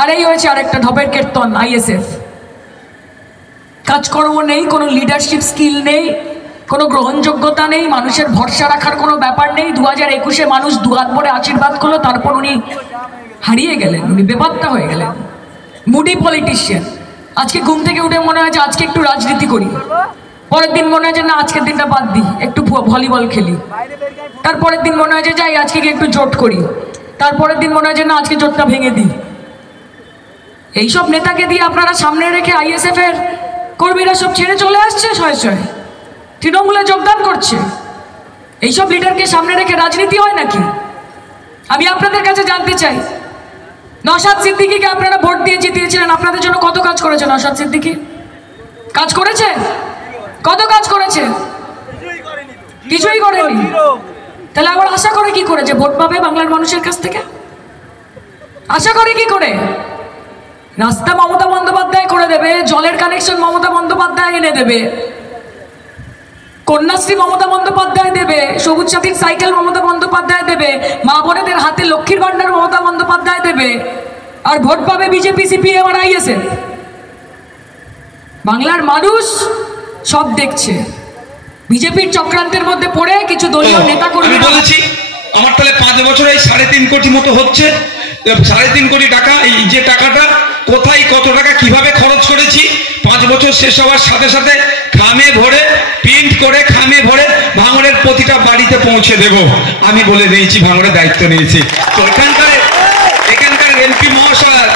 আর এই হয়েছে আরেকটা ঢপের কীর্তন আইএসএফ। কাজকর্ম নেই, কোনো লিডারশিপ স্কিল নেই, কোনো গ্রহণযোগ্যতা নেই, মানুষের ভরসা রাখার কোনো ব্যাপার নেই। 2021-এ মানুষ দুহাত ভরে আশীর্বাদ করলো, তারপর উনি হারিয়ে গেলেন, উনি বেপাত্তা হয়ে গেলেন। Moody politician. আজকে ঘুম থেকে উঠে মনে হয় যে আজকে একটু রাজনীতি করি, পরের দিন মনে হয় যে না আজকের দিনটা বাদ দিই, একটু ভলিবল খেলি, তারপরের দিন মনে হয় যে যাই আজকে গিয়ে একটু জোট করি, তারপরের দিন মনে হয় যে না আজকে জোটটা ভেঙে দিই। এইসব নেতাকে দিয়ে আপনারা সামনে রেখে আইএসএফ এর কর্মীরা সব ছেড়ে চলে আসছে, শয়ে শয়ে তৃণমূলে যোগদান করছে। এইসব লিডারকে সামনে রেখে রাজনীতি হয় নাকি? আমি আপনাদের কাছে জানতে চাই, নওশাদ সিদ্দিকীকে আপনারা ভোট দিয়ে জিতিয়েছিলেন, আপনাদের জন্য কত কাজ করেছে নওশাদ সিদ্দিকী? কাজ করেছে? কত কাজ করেছে? কিছুই করেনি। তাহলে আবার আশা করে কি করে যে ভোট পাবে বাংলার মানুষের কাছ থেকে? আশা করে কি করে? রাস্তা মমতা বন্দ্যোপাধ্যায় করে দেবে, জলের কানেকশন মমতা বন্দ্যোপাধ্যায় এনে দেবে, কন্যাশ্রী মমতা বন্দ্যোপাধ্যায় দেবে, সবুজ সাথীর সাইকেল মমতা বন্দ্যোপাধ্যায় দেবে, মা বোনেদের হাতে লক্ষ্মীর ভান্ডার মমতা বন্দ্যোপাধ্যায় দেবে, আর ভোট পাবে বিজেপি, সিপিএম আর আইএসএফ। বাংলার মানুষ সব দেখছে। বিজেপির চক্রান্তের মধ্যে পড়ে কিছু দলীয় নেতা কর্মী বলেছি আমার তাহলে 5 বছরে 3.5 কোটি মতো হচ্ছে। 3.5 কোটি টাকা, এই যে টাকাটা কোথায় কত টাকা কিভাবে খরচ করেছি, 5 বছর শেষ হওয়ার সাথে সাথে খামে ভরে প্রিন্ট করে খামে ভরে ভাঙড়ের প্রতিটা বাড়িতে পৌঁছে দেব আমি বলে নিয়েছি, ভাঙড়ের দায়িত্ব নিয়েছি। তো এখানকার এমপি মহাশয়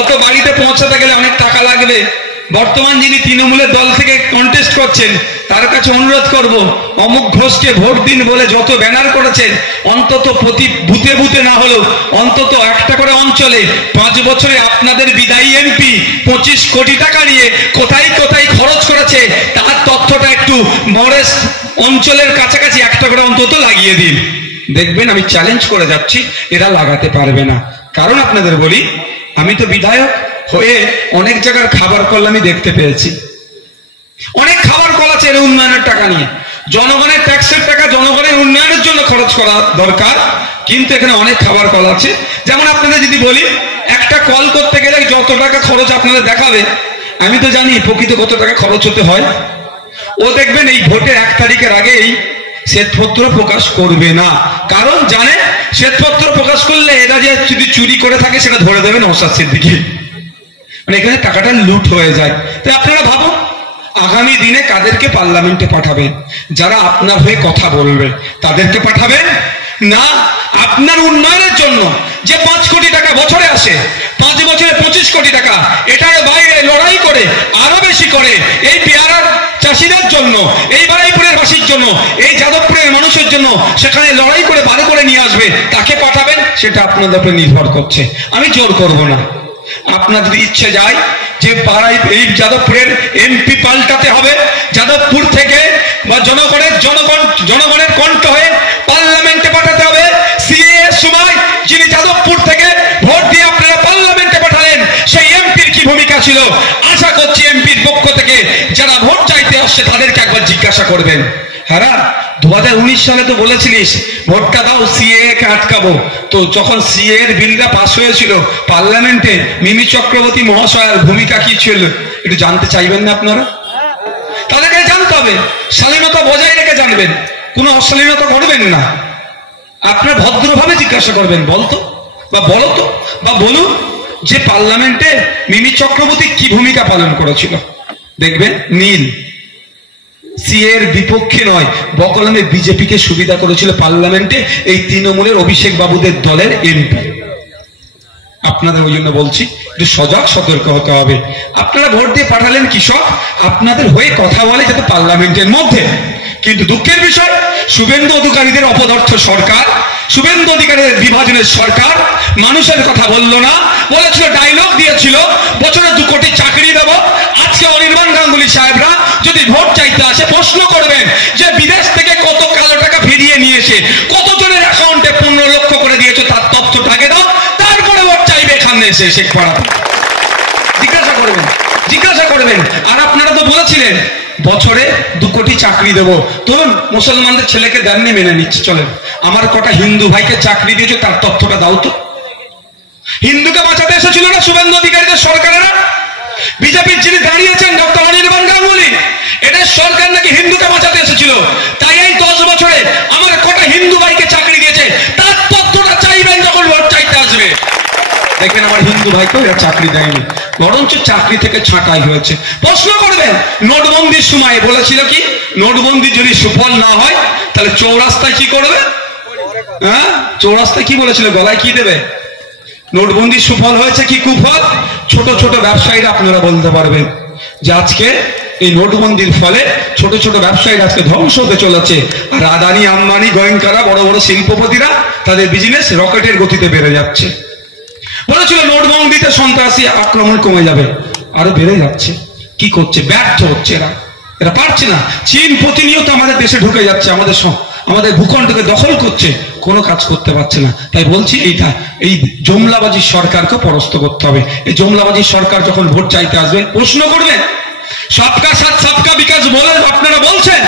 অত বাড়িতে পৌঁছাতে গেলে অনেক টাকা লাগবে। বর্তমান যিনি তৃণমূলের দল থেকে কন্টেস্ট করছেন তার কাছে অনুরোধ করব, অমুক ঘোষকে ভোট দিন বলে যত ব্যানার করেছেন অন্তত প্রতি বুথে বুথে না হলেও অন্তত একটা করে অঞ্চলে 5 বছরে আপনাদের বিদায়ী এমপি 25 কোটি টাকা নিয়ে কোথায় কোথায় খরচ করেছে তার তথ্যটা একটু মরেস অঞ্চলের কাছাকাছি একটা করে অন্তত লাগিয়ে দিন। দেখবেন আমি চ্যালেঞ্জ করে যাচ্ছি, এরা লাগাতে পারবে না। কারণ আপনাদের বলি, আমি তো বিধায়ক হয়ে অনেক জায়গার খাবার কল আমি দেখতে পেয়েছি। অনেক খাবার কল আছে এর উন্নয়নের টাকা নিয়ে, জনগণের ট্যাক্সের টাকা জনগণের উন্নয়নের জন্য খরচ করা দরকার, কিন্তু এখানে অনেক খাবার কল আছে। যেমন আপনাদের যদি বলি, একটা কল করতে গেলে যত টাকা খরচ আপনাদের দেখাবে, আমি তো জানি প্রকৃত কত টাকা খরচ হতে হয়। ও দেখবেন এই ভোটের 1 তারিখের আগেই শ্বেতপত্র প্রকাশ করবে না, কারণ জানে শ্বেতপত্র প্রকাশ করলে এরা যে যদি চুরি করে থাকে সেটা ধরে দেবে নওশাদ সিদ্দিকী, মানে এখানে টাকাটা লুট হয়ে যায়। তাই আপনারা ভাবুন আগামী দিনে কাদেরকে পার্লামেন্টে পাঠাবেন? যারা আপনার হয়ে কথা বলবে তাদেরকে পাঠাবেন না আপনার উন্নয়নের জন্য যে 5 কোটি টাকা বছরে আসে, 5 বছরে 25 কোটি টাকা, এটার বাইরে লড়াই করে আরো বেশি করে এই পেয়ারার চাষিদের জন্য, এই বারাইপুরের বাসীর জন্য, এই যাদবপুরের মানুষের জন্য সেখানে লড়াই করে বারো করে নিয়ে আসবে, তাকে পাঠাবেন, সেটা আপনাদের উপরে নির্ভর করছে। আমি জোর করব না। আপনার যদি ইচ্ছে যায় যে পাড়ায় এই যাদবপুরের এমপি পাল্টাতে হবে, যাদবপুর থেকে বা জনগণের কণ্ঠ হয়ে পার্লামেন্টে পাঠাতে হবে, সিএ সময় যিনি যাদবপুর থেকে ভোট দিয়ে আপনারা পার্লামেন্টে পাঠালেন সেই এমপির কি ভূমিকা ছিল, আশা করছি এমপির পক্ষ থেকে যারা ভোট চাইতে আসছে তাদেরকে একবার জিজ্ঞাসা করবেন। হ্যাঁ, 2019 সালে তো বলেছিলিস ভোটটা দাও সিএ কে আটকাবো, তো যখন সিএ এর বিলটা পাস হয়েছিল পার্লামেন্টে মিমি চক্রবর্তী মহাশয়ের ভূমিকা কি ছিল একটু জানতে চাইবেন না আপনারা? তাদেরকে জানতে হবে, শালীনতা বজায় রেখে জানবেন, কোনো অশালীনতা করবেন না। আপনারা ভদ্রভাবে জিজ্ঞাসা করবেন, বলতো বা বলতো বা বলুন যে পার্লামেন্টে মিমি চক্রবর্তী কি ভূমিকা পালন করেছিল। দেখবেন নীল, সিএ এর বিপক্ষে নয়, বকলমে বিজেপিকে সুবিধা করেছিল পার্লামেন্টে এই তৃণমূলের অভিষেক বাবুদের দলের এমপি। আপনাদের ওই জন্য বলছি একটু সজাগ সতর্ক হতে হবে। আপনারা ভোট দিয়ে পাঠালেন কৃষক, আপনাদের হয়ে কথা বলে যাতে পার্লামেন্টের মধ্যে, কিন্তু দুঃখের বিষয় শুভেন্দু অধিকারীদের অপদার্থ সরকার, শুভেন্দু অধিকারীদের বিভাজনের সরকার মানুষের কথা বলল না, বলেছিল ডায়লগ দিয়েছিল বছরে 2 কোটি চাকরি দেব। আজকে অনির্বাণ গাঙ্গুলি সাহেবরা যদি ভোট চাইতে আসে প্রশ্ন করবেন যে বিদেশ থেকে কত কালো টাকা ফিরিয়ে নিয়েছে, কতজনের অ্যাকাউন্টে 15 লক্ষ করে দিয়েছে তার তথ্যটাকে দাও, তারপরে ভোট চাইবে এখানে এসে শেখ পাড়াতে। জিজ্ঞাসা করবেন। আর আপনারা তো বলেছিলেন বছরে 2 কোটি চাকরি দেবো, তো মুসলমানদের ছেলেকে দেননি, মেনে নিচ্ছি, চলেন। আমার কটা হিন্দু ভাইকে চাকরি দিয়েছে তার তথ্যটা দাও তো। হিন্দুকে বাঁচাতে এসেছিল না শুভেন্দু অধিকারীদের সরকারেরা? বিজেপির যিনি দাঁড়িয়েছেন ডক্টর অনির্বাণ গাঙ্গুলি, এটা সরকার নাকি হিন্দুকে বাঁচাতে এসেছিল। তাই এই 10 বছরে আমার কটা হিন্দু ভাইকে চাকরি দিয়েছে, তার তথ্যটা চাইবেন যখন ভোট চাইতে আসবে। দেখবেন আমার হিন্দু ভাইকেও এরা চাকরি দেয়নি, বরঞ্চ চাকরি থেকে ছাঁটাই হয়েছে। প্রশ্ন করবেন, নোটবন্দির সময় বলেছিল কি নোটবন্দি যদি সুফল না হয় তাহলে চৌরাস্তায় কি করবে? হ্যাঁ, চৌরাস্তায় কি বলেছিল, গলায় কি দেবে? নোটবন্দি সুফল হয়েছে কি কুফল? ছোট ছোট ব্যবসায়ীরা আপনারা বলতে পারবেন যে আজকে এই নোটবন্দির ফলে ছোট ছোট ব্যবসায়ীরা আজকে ধ্বংস হতে চলেছে। আর আদানি, আম্বানি, গোয়েঙ্কারা, বড় বড় শিল্পপতিরা তাদের বিজনেস রকেটের গতিতে বেড়ে যাচ্ছে। বলেছিল নোটবন্দিতে সন্ত্রাসী আক্রমণ কমে যাবে, আরো বেড়ে যাচ্ছে। কি করছে? ব্যর্থ হচ্ছে এরা, এরা পারছে না। চীন প্রতিনিয়ত আমাদের দেশে ঢুকে যাচ্ছে, আমাদের ভূখণ্ডকে দখল করছে, কোনো কাজ করতে পারছে না। তাই বলছি এই জমলাবাজি সরকারকে পরাস্ত করতে হবে। এই জমলাবাজি সরকার যখন ভোট চাইতে আসবে প্রশ্ন করবেন, সবকা সাথ সবকা বিকাশ বলে আপনারা বলছেন,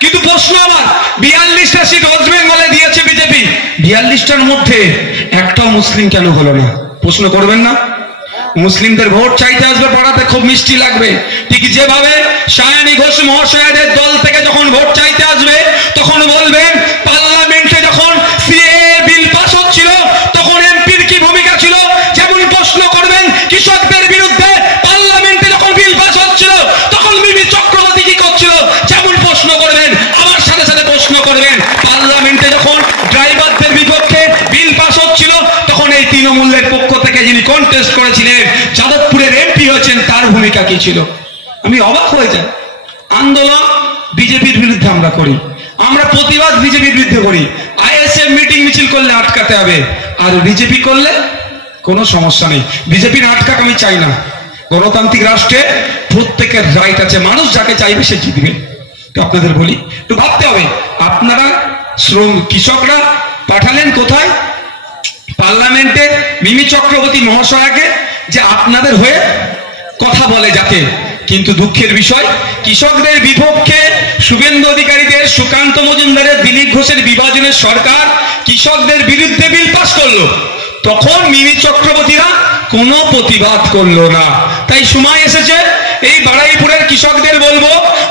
কিন্তু প্রশ্ন আমার 42টা সিট ওয়েস্ট বেঙ্গলে দিয়েছে বিজেপি, 42টার মধ্যে একটাও মুসলিম কেন হলো না? প্রশ্ন করবেন না? মুসলিমদের ভোট চাইতে আসবে পাড়াতে, খুব মিষ্টি লাগবে। ঠিক যেভাবে সায়নী ঘোষ মহাশয়দের দল থেকে যখন ভোট চাইতে আসবে তখন বলবেন পার্লামেন্টে যখন সিএএ বিল পাস হচ্ছিল তখন এমপির কি ভূমিকা ছিল। যেমন প্রশ্ন করবেন কৃষকদের বিরুদ্ধে পার্লামেন্টে যখন বিল পাস হচ্ছিল তখন মিমি চক্রবর্তী কি করছিল। যেমন প্রশ্ন করবেন, আমার সাথে সাথে প্রশ্ন করবেন পার্লামেন্টে যখন ড্রাইভারদের বিপক্ষে বিল পাস হচ্ছিল তখন এই তৃণমূলের পক্ষ থেকে যিনি কন্টেস্ট করেছিলেন যাদবপুরের এমপি হয়েছেন তার ভূমিকা কি ছিল। আমি অবাক হয়ে যাই। আন্দোলন বিজেপির বিরুদ্ধে আমরা করি, আমরা প্রতিবাদ বিজেপির বিরুদ্ধে করি। আইএসএফ মিটিং মিছিল করলে আটকাতে হবে, আর বিজেপি করলে কোনো সমস্যা নেই। বিজেপির আটকাক আমি চাই না। গণতান্ত্রিক রাষ্ট্রে প্রত্যেকের রাইট আছে, মানুষ যাকে চাইবে সে জিতবে। তো আপনাদের বলি, একটু ভাবতে হবে। আপনারা কৃষকরা পাঠালেন কোথায়? পার্লামেন্টে মিমি চক্রবর্তী মহাশয়াকে, যে আপনাদের হয়ে কথা বলে যাতে। কিন্তু দুঃখের বিষয়, কৃষকদের বিপক্ষে শুভেন্দু অধিকারীদের, সুকান্ত মজুমদারের, দিলীপ ঘোষের বিভাজনের সরকার কৃষকদের বিরুদ্ধে বিল পাস করলো, তখন মিমি চক্রবর্তীরা কোনো প্রতিবাদ করলো না। তাই সময় এসেছে এই বারুইপুরের কৃষকদের বলবো,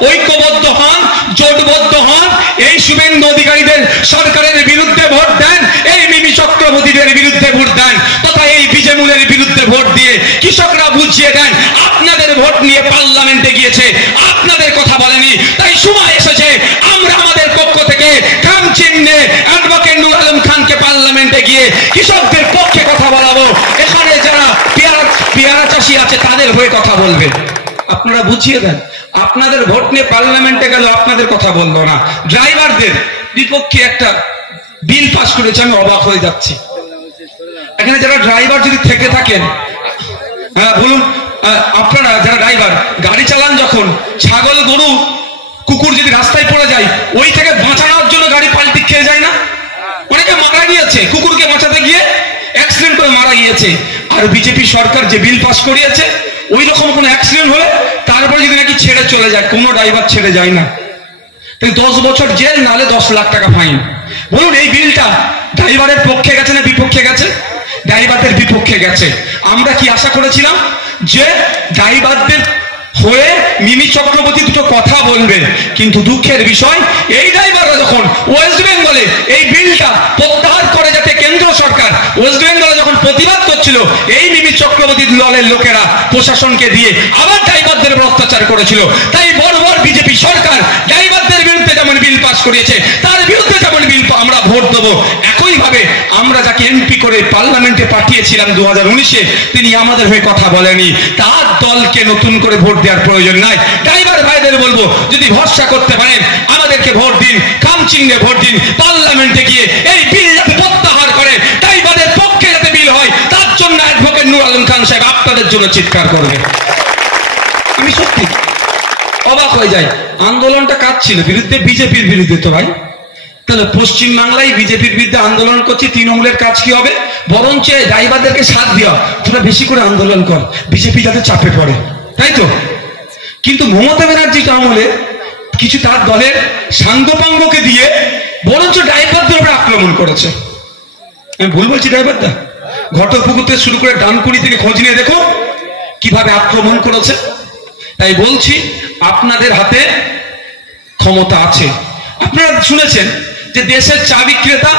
ঐক্যবদ্ধ হন, জোটবদ্ধ হন, এই শুভেন্দু অধিকারীদের সরকারের বিরুদ্ধে ভোট দেন, এই মিমি চক্রবর্তীদের বিরুদ্ধে ভোট দেন, তথা এই বিজেমূলের বিরুদ্ধে ভোট দিয়ে কৃষকরা বুঝিয়ে দেন আপনাদের ভোট নিয়ে পার্লামেন্টে গিয়েছে, আপনাদের কথা বলেনি। তাই সময় এসেছে আমরা আমাদের পক্ষ থেকে খাম চিহ্নে অ্যাডভোকেট নূর আলম খানকে পার্লামেন্টে গিয়ে কৃষকদের পক্ষে কথা বলাবো। এখানে যারা পেয়ারা চাষি আছে তাদের হয়ে কথা বলবে। আপনারা বুঝিয়ে দেন, আপনাদের ভোট নিয়ে পার্লামেন্টে গেল, আপনাদের কথা বললো না। ড্রাইভারদের বিপক্ষে একটা বিল পাস করেছে, আমি অবাক হয়ে যাচ্ছি। এখানে যারা ড্রাইভার যদি থেকে থাকেন, হ্যাঁ বলুন, আপনারা যারা ড্রাইভার গাড়ি চালান, যখন ছাগল, গরু, কুকুর যদি রাস্তায় পড়ে যায়, ওই থেকে বাঁচানোর জন্য গাড়ি পাল্টি খেয়ে যায় না? অনেকে মারা গিয়েছে, কুকুরকে বাঁচাতে গিয়ে অ্যাক্সিডেন্ট করে মারা গিয়েছে। আর বিজেপি সরকার যে বিল পাস করিয়েছে, ওই রকম কোনো অ্যাক্সিডেন্ট হলে তারপরে যদি নাকি ছেড়ে চলে যায়, কোনো ড্রাইভার ছেড়ে যায় না। তাই 10 বছর জেল, নাহলে 10 লাখ টাকা ফাইন। বলুন এই বিলটা ড্রাইভারের পক্ষে গেছে না বিপক্ষে গেছে? ড্রাইভারদের বিপক্ষে গেছে। আমরা কি আশা করেছিলাম যে ড্রাইভারদের হয়ে মিমি চক্রবর্তী দুটো কথা বলবে, কিন্তু দুঃখের বিষয় এই ড্রাইভাররা যখন ওয়েস্ট বেঙ্গলে এই বিলটা প্রত্যাহার করে, যাতে কেন্দ্র সরকার ওয়েস্ট বেঙ্গলে যখন প্রতিবাদ করছিল, এই মিমি চক্রবর্তী দলের লোকেরা প্রশাসনকে দিয়ে আবার ড্রাইভারদের উপর অত্যাচার করেছিল। তাই বরাবর বিজেপি সরকার ড্রাইভারদের বিরুদ্ধে যেমন বিল পাস করিয়েছে, তার বিরুদ্ধে যেমন বিল আমরা ভোট দেবো। একইভাবে আমরা যাকে এমপি করে পার্লামেন্টে পাঠিয়েছিলাম 2019-এ, তিনি আমাদের হয়ে কথা বলেনি, তার দলকে নতুন করে ভোট দেওয়ার প্রয়োজন নাই। ড্রাইভার ভাইদের বলবো, যদি ভরসা করতে পারেন আমাদেরকে ভোট দিন, খাম চিহ্নে ভোট দিন, পার্লামেন্টে গিয়ে এই বিল যাতে প্রত্যাহার করে, ড্রাইভারের পক্ষে যাতে বিল হয়, তার জন্য অ্যাডভোকেট নূর আলম খান সাহেব আপনাদের জন্য চিৎকার করবে। আমি সত্যি অবাক হয়ে যাই। আন্দোলনটা কাজ ছিল বিরুদ্ধে, বিজেপির বিরুদ্ধে। তো ভাই তাহলে পশ্চিম বাংলায় বিজেপির বিরুদ্ধে আন্দোলন করছি, তৃণমূলের কাজ কি হবে? বরঞ্চ ড্রাইভারদেরকে সাথ দেওয়া, তোরা বেশি করে আন্দোলন কর, বিজেপি যাতে চাপে পড়ে, তাই তো? কিন্তু মমতা ব্যানার্জির আমলে কিছু তার দলের সাঙ্গপাঙ্গকে দিয়ে বরঞ্চ ড্রাইভারদের উপরে আক্রমণ করেছে। আমি ভুল বলছি? ড্রাইভারটা ঘটপুকুর থেকে শুরু করে ডানকুনি থেকে খোঁজ নিয়ে দেখো কিভাবে আক্রমণ করেছে। তাই বলছি আপনাদের হাতে ক্ষমতা আছে। আপনারা শুনেছেন যে দেশের চা বিক্রেতা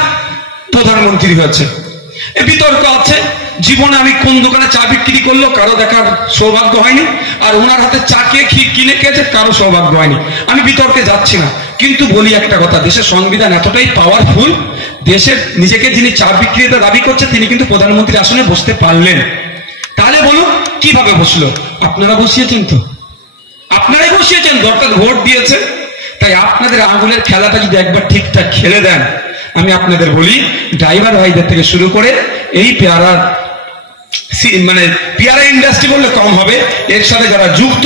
প্রধানমন্ত্রী হয়েছে, বিতর্ক আছে জীবনে আমি কোন দোকানে চা বিক্রি করলো কারো দেখার সৌভাগ্য হয়নি, আর ওনার হাতে চা কিনে খেয়েছে কারো সৌভাগ্য হয়নি। আমি বিতর্কে যাচ্ছি না, কিন্তু বলি একটা কথা, দেশের সংবিধান এতটাই পাওয়ারফুল, দেশের নিজেকে যিনি চা বিক্রেতা দাবি করছে তিনি কিন্তু প্রধানমন্ত্রী আসনে বসতে পারলেন। তাহলে বলুন কিভাবে বসলো? আপনারা বসিয়েছেন তো, আপনারাই বসিয়েছেন, দরকার ভোট দিয়েছে। তাই আপনাদের আঙুলের খেলাটা যদি একবার ঠিকঠাক খেলে দেন, আমি আপনাদের বলি ড্রাইভার ভাইদের থেকে শুরু করে এই পেয়ারা পেয়ারা ইন্ডাস্ট্রি বললে কম হবে, এর সাথে যারা যুক্ত